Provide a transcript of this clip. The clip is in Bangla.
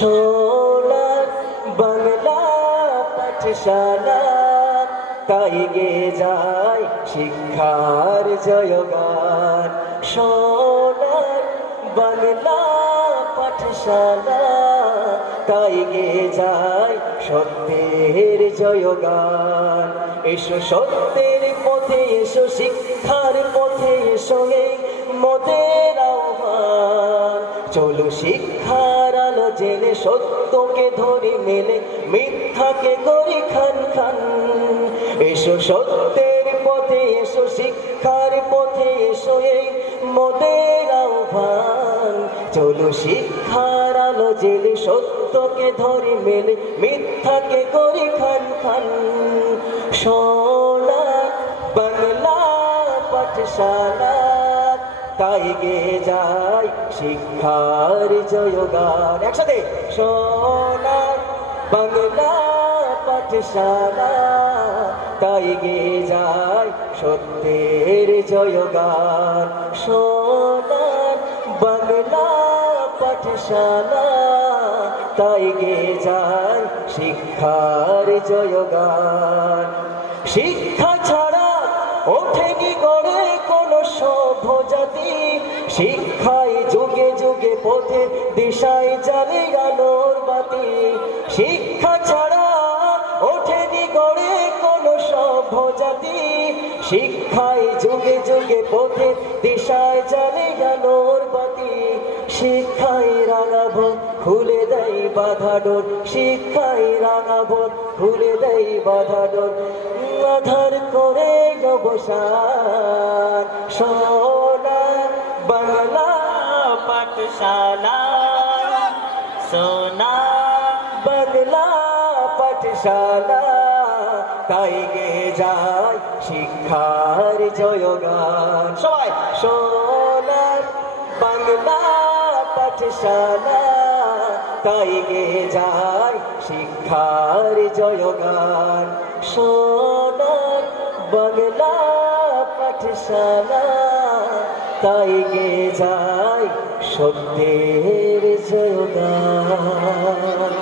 সোনার বাংলা পাঠশালা, তাই গে যায় শিক্ষার জয়গান। সোনার বাংলা পাঠশালা, তাই গে যায় সত্যের জয়গান। এসো সত্যের পথে, এসো শিক্ষার পথে, এসো এই মোদের আহ্বান। চলো শিক্ষার আলো জেনে সত্যকে ধরি মেলে, মিথ্যাকে করি খান খান। এসো সত্যের পথে, এসো শিক্ষার পথে, এসো এই মোদের আহ্বান। চলো শিক্ষার আলো জেলে সত্যকে ধরি মেলে, মিথ্যাকে করি খান খান। সোনার বাংলা পাঠশালা, তাই গে যায় শিক্ষার জয়গান। একসাথে, সোনার বাংলা পাঠশালা, তাই গে যায় সত্যের জয়গান। সোনার বাংলা পাঠশালা, তাই গে যায় শিক্ষার জয়গান। শিক্ষা ছাড়া ওঠেনি গড়ে কোন সভ্য জাতি, শিক্ষায় যুগে যুগে পথে দিশায় জ্বালে আলোর বাতি। শিক্ষা ছাড়া ওঠেনি গড়ে কোন সভ্য জাতি, শিক্ষায় যুগে যুগে পথে দিশায় জ্বালে আলোর বাতি। শিক্ষায় রাঙা ভোর খুলে দেয় বাধা ডোর, শিক্ষায় রাঙা ভোর খুলে দেয় বাধা ডোর, আধার করে অবসান। সোনার বাংলা পাঠশালা, সোনার বাংলা পাঠশালা, তাই গে যায় শিক্ষার জয়গান। সবাই, সোনার বাংলা পাঠশালা, তাই গে যায় শিক্ষার জয়গান। সোনার বাংলা পাঠশালা, তাই গে যায় সত্যের জয়গান।